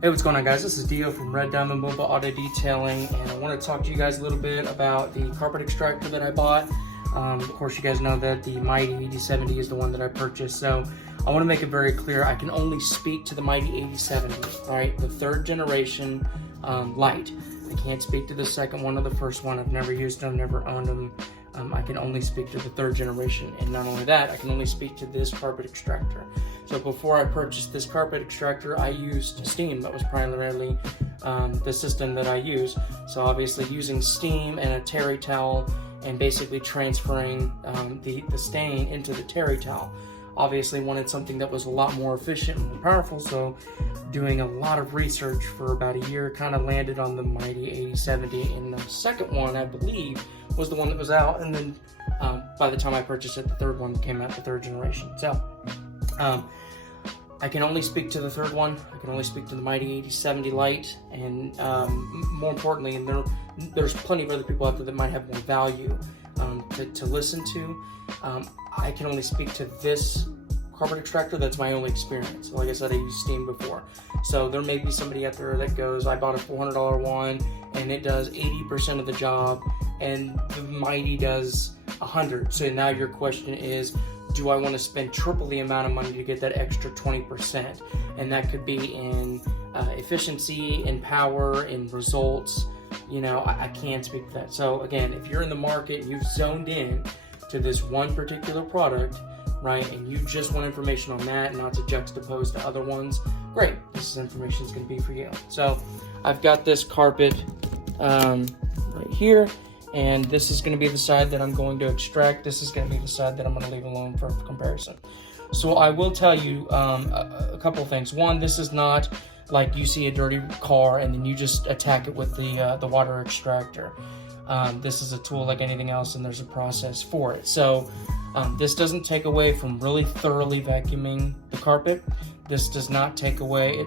Hey, what's going on, guys? This is Dio from Red Diamond Mobile Auto Detailing, and I want to talk to you guys a little bit about the carpet extractor that I bought. Of course, you guys know that the Mytee 8070 is the one that I purchased, so I want to make it very clear. I can only speak to the Mytee 8070, all right? The third generation Lite. I can't speak to the second one or the first one. I've never used them, never owned them. I can only speak to the third generation, and not only that, I can only speak to this carpet extractor. So before I purchased this carpet extractor, I used steam. That was primarily the system that I use. So obviously using steam and a terry towel and basically transferring the stain into the terry towel. Obviously wanted something that was a lot more efficient and more powerful, so doing a lot of research for about a year, kind of landed on the Mytee 8070, and the second one, I believe, was the one that was out, and then by the time I purchased it, the third one came out, the third generation. So I can only speak to the third one. I can only speak to the Mytee 8070 Lite, and more importantly, and there's plenty of other people out there that might have more value to listen to. I can only speak to this carpet extractor. That's my only experience. Like I said, I used steam before. So there may be somebody out there that goes, I bought a $400 one and it does 80% of the job, and the Mytee does 100. So now your question is, do I want to spend triple the amount of money to get that extra 20%? And that could be in efficiency, in power, in results. You know, I can't speak to that. So again, if you're in the market and you've zoned in to this one particular product, right, and you just want information on that, not to juxtapose to other ones, great, this information is going to be for you. So I've got this carpet right here, and this is going to be the side that I'm going to extract. This is going to be the side that I'm going to leave alone for comparison. So I will tell you a couple of things. One, this is not like you see a dirty car and then you just attack it with the water extractor. This is a tool like anything else, and there's a process for it. So this doesn't take away from really thoroughly vacuuming the carpet. This does not take away,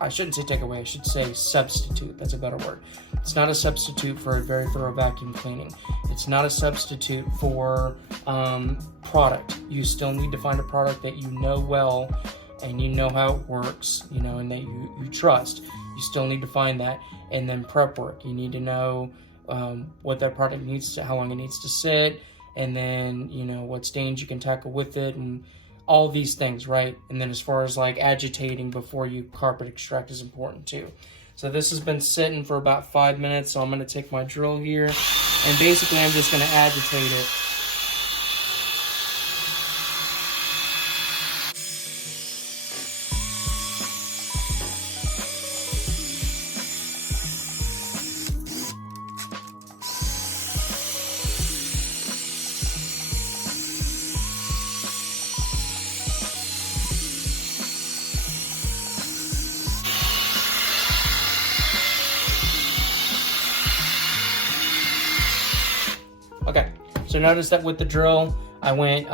I shouldn't say take away, I should say substitute. That's a better word. It's not a substitute for a very thorough vacuum cleaning. It's not a substitute for product. You still need to find a product that you know well and you know how it works, you know, and that you trust. You still need to find that. And then prep work. You need to know what that product needs to, how long it needs to sit, and then, you know, what stains you can tackle with it, and all these things, right? And then as far as like agitating before you carpet extract is important too. So this has been sitting for about 5 minutes, so I'm going to take my drill here, and basically I'm just going to agitate it. Okay, so notice that with the drill, I went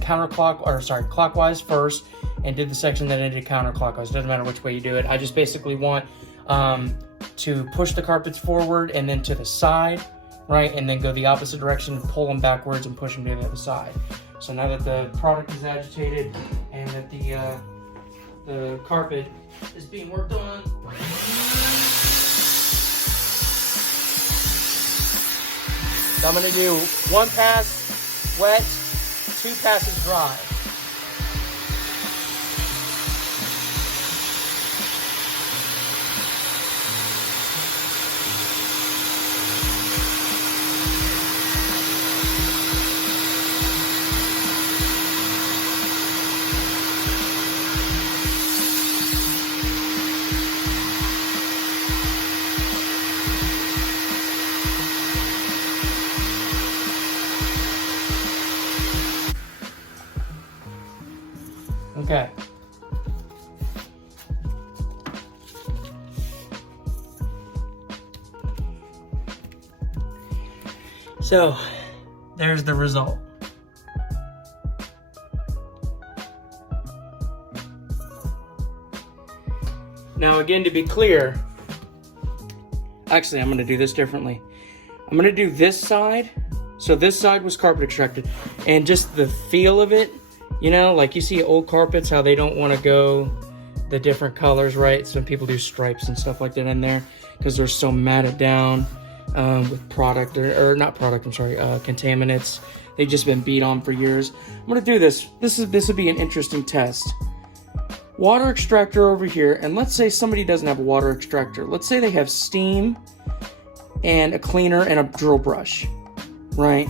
clockwise first and did the section that ended counterclockwise. Doesn't matter which way you do it. I just basically want to push the carpets forward and then to the side, right? And then go the opposite direction, pull them backwards and push them to the other side. So now that the product is agitated and that the carpet is being worked on, so I'm going to do 1 pass wet, 2 passes dry. Okay. So, there's the result. Now again, to be clear, actually I'm going to do this differently. I'm going to do this side. So this side was carpet extracted, and just the feel of it, you know, like you see old carpets, how they don't want to go the different colors, right? Some people do stripes and stuff like that in there because they're so matted down with product, or not product, I'm sorry, contaminants. They've just been beat on for years. I'm gonna do this. This would be an interesting test. Water extractor over here, and let's say somebody doesn't have a water extractor. Let's say they have steam and a cleaner and a drill brush, right?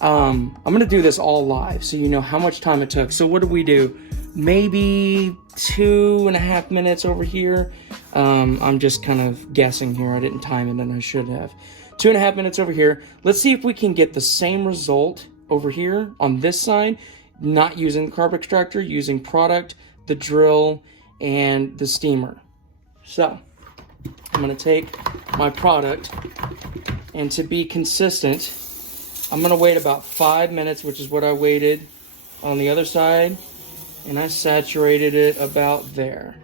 I'm gonna do this all live so you know how much time it took. So what did we do? Maybe 2.5 minutes over here. I'm just kind of guessing here. I didn't time it and I should have. 2.5 minutes over here. Let's see if we can get the same result over here on this side, not using the carpet extractor, using product, the drill, and the steamer. So I'm gonna take my product, and to be consistent, I'm gonna wait about 5 minutes, which is what I waited on the other side, and I saturated it about there.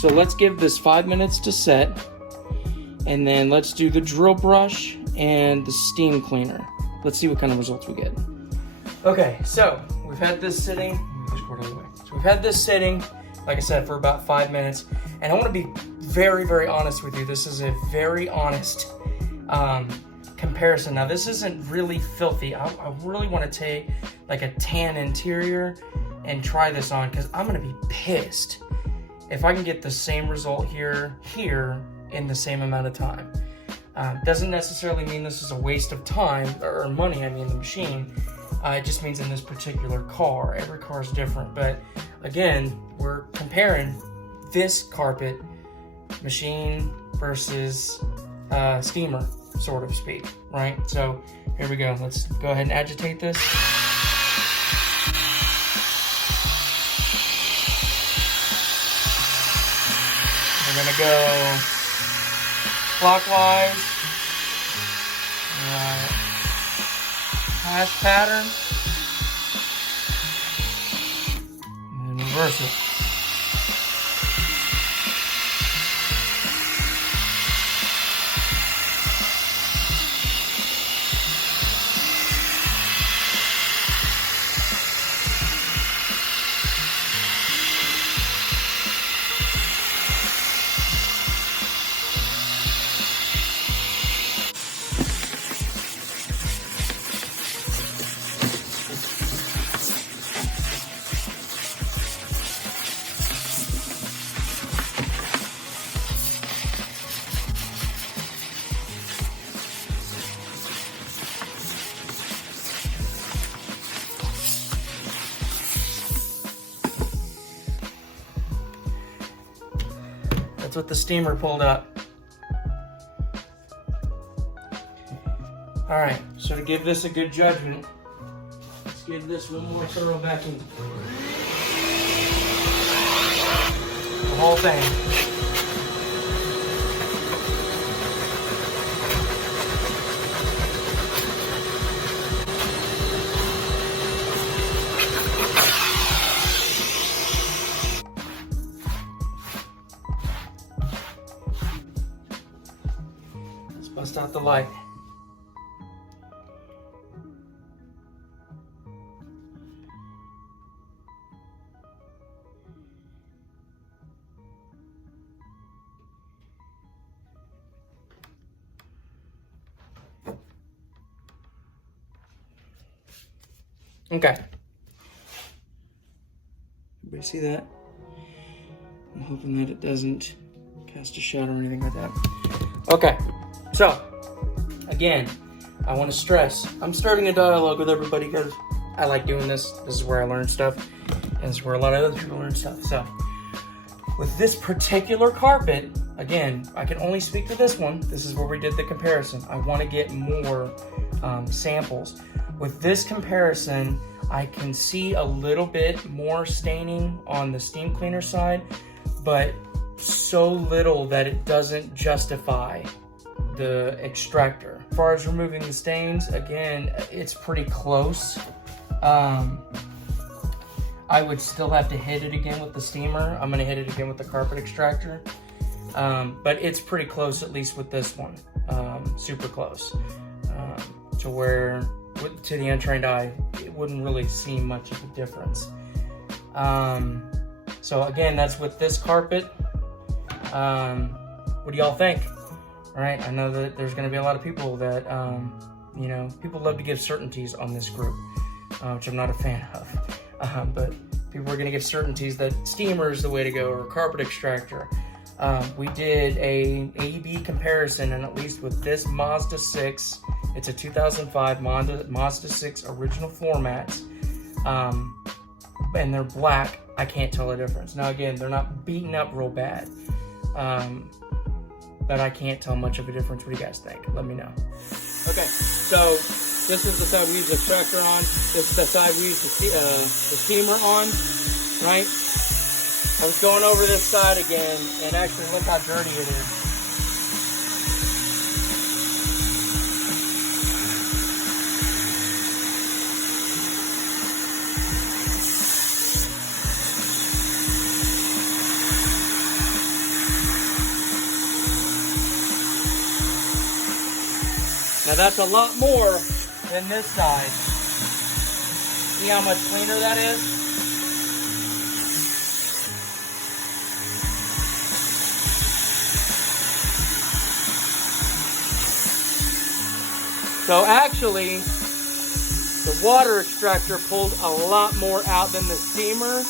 So let's give this 5 minutes to set, and then let's do the drill brush and the steam cleaner. Let's see what kind of results we get. Okay, so we've had this sitting. So we've had this sitting, like I said, for about 5 minutes, and I want to be very, very honest with you. This is a very honest comparison. Now, this isn't really filthy. I really want to take like a tan interior and try this on, because I'm going to be pissed if I can get the same result here in the same amount of time. Doesn't necessarily mean this is a waste of time or money. I mean, the machine. It just means in this particular car. Every car is different. But again, we're comparing this carpet machine versus steamer, sort of speak, right? So here we go. Let's go ahead and agitate this. We're gonna go clockwise. Hash pattern, and then reverse it. That's what the steamer pulled up. All right, so to give this a good judgment, let's give this one more thorough vacuum. The whole thing. Bust out the light. Okay. Everybody see that? I'm hoping that it doesn't cast a shadow or anything like that. Okay. So, again, I want to stress, I'm starting a dialogue with everybody because I like doing this. This is where I learn stuff, and this is where a lot of other people learn stuff. So, with this particular carpet, again, I can only speak to this one. This is where we did the comparison. I want to get more samples. With this comparison, I can see a little bit more staining on the steam cleaner side, but so little that it doesn't justify the extractor. As far as removing the stains, again, it's pretty close. I would still have to hit it again with the steamer. I'm gonna hit it again with the carpet extractor. But it's pretty close, at least with this one. Super close. To where, to the untrained eye, it wouldn't really seem much of a difference. So again, that's with this carpet. What do y'all think? All right, I know that there's gonna be a lot of people that, you know, people love to give certainties on this group, which I'm not a fan of. But people are gonna give certainties that steamer is the way to go, or carpet extractor. We did a A/B comparison, and at least with this Mazda 6, it's a 2005 Mazda 6 original floor mats, and they're black. I can't tell the difference. Now again, they're not beaten up real bad, but I can't tell much of a difference. What do you guys think? Let me know. Okay, so this is the side we use the extractor on. This is the side we use the steamer on, right? I was going over this side again, and actually look how dirty it is. Now that's a lot more than this side. See how much cleaner that is? So actually, the water extractor pulled a lot more out than the steamer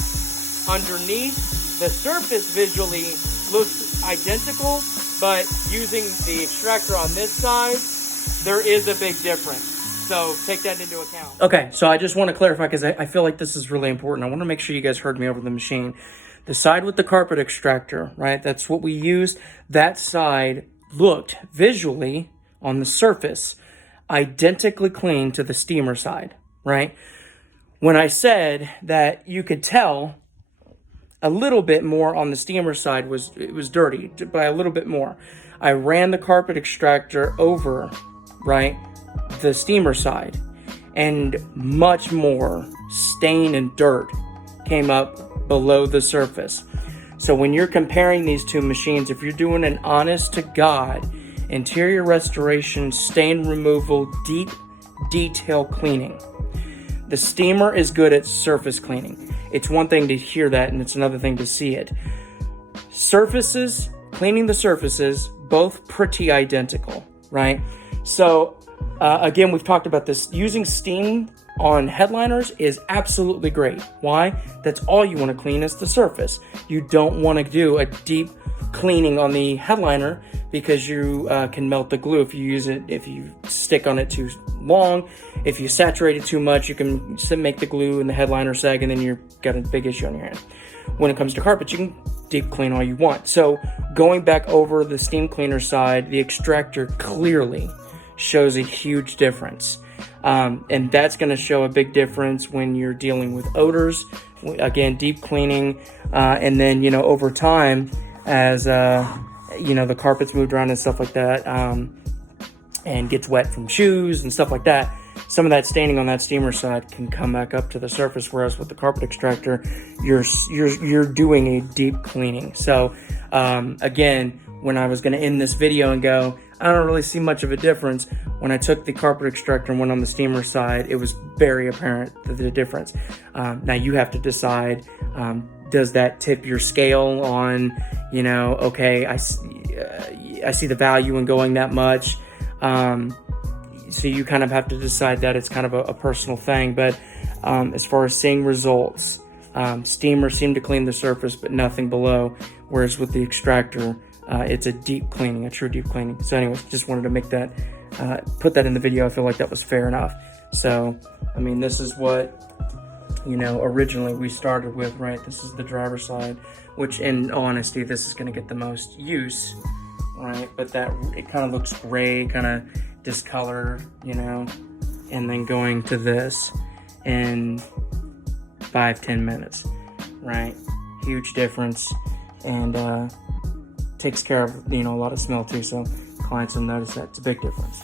underneath. The surface visually looks identical, but using the extractor on this side, there is a big difference. So take that into account. Okay, so I just want to clarify, because I feel like this is really important. I want to make sure you guys heard me over the machine. The side with the carpet extractor, right? That's what we used. That side looked visually on the surface identically clean to the steamer side, right? When I said that you could tell a little bit more on the steamer side it was dirty by a little bit more. I ran the carpet extractor over, right, the steamer side, and much more stain and dirt came up below the surface. So when you're comparing these two machines, if you're doing an honest to God interior restoration, stain removal, deep detail cleaning, the steamer is good at surface cleaning. It's one thing to hear that, and it's another thing to see it. Surfaces, cleaning the surfaces, both pretty identical, right? So again, we've talked about this. Using steam on headliners is absolutely great. Why? That's all you want to clean is the surface. You don't want to do a deep cleaning on the headliner, because you can melt the glue if you use it, if you stick on it too long. If you saturate it too much, you can make the glue and the headliner sag, and then you've got a big issue on your hand. When it comes to carpet, you can deep clean all you want. So going back over the steam cleaner side, the extractor clearly shows a huge difference. And that's going to show a big difference when you're dealing with odors. Again, deep cleaning, and then, you know, over time, as you know, the carpet's moved around and stuff like that, and gets wet from shoes and stuff like that, some of that staining on that steamer side can come back up to the surface. Whereas with the carpet extractor, you're doing a deep cleaning. So again, when I was going to end this video and go, I don't really see much of a difference, when I took the carpet extractor and went on the steamer side, it was very apparent the difference. Now you have to decide, does that tip your scale on, you know, okay, I see the value in going that much. So you kind of have to decide that. It's kind of a personal thing. But as far as seeing results, steamer seemed to clean the surface, but nothing below. Whereas with the extractor, it's a deep cleaning, a true deep cleaning. So anyways, just wanted to make that, put that in the video. I feel like that was fair enough. So, I mean, this is what, you know, originally we started with, right? This is the driver's side, which in honesty, this is going to get the most use, right? But that, it kind of looks gray, kind of discolored, you know, and then going to this in 5-10 minutes, right? Huge difference, and takes care of, you know, a lot of smell too. So clients will notice that it's a big difference.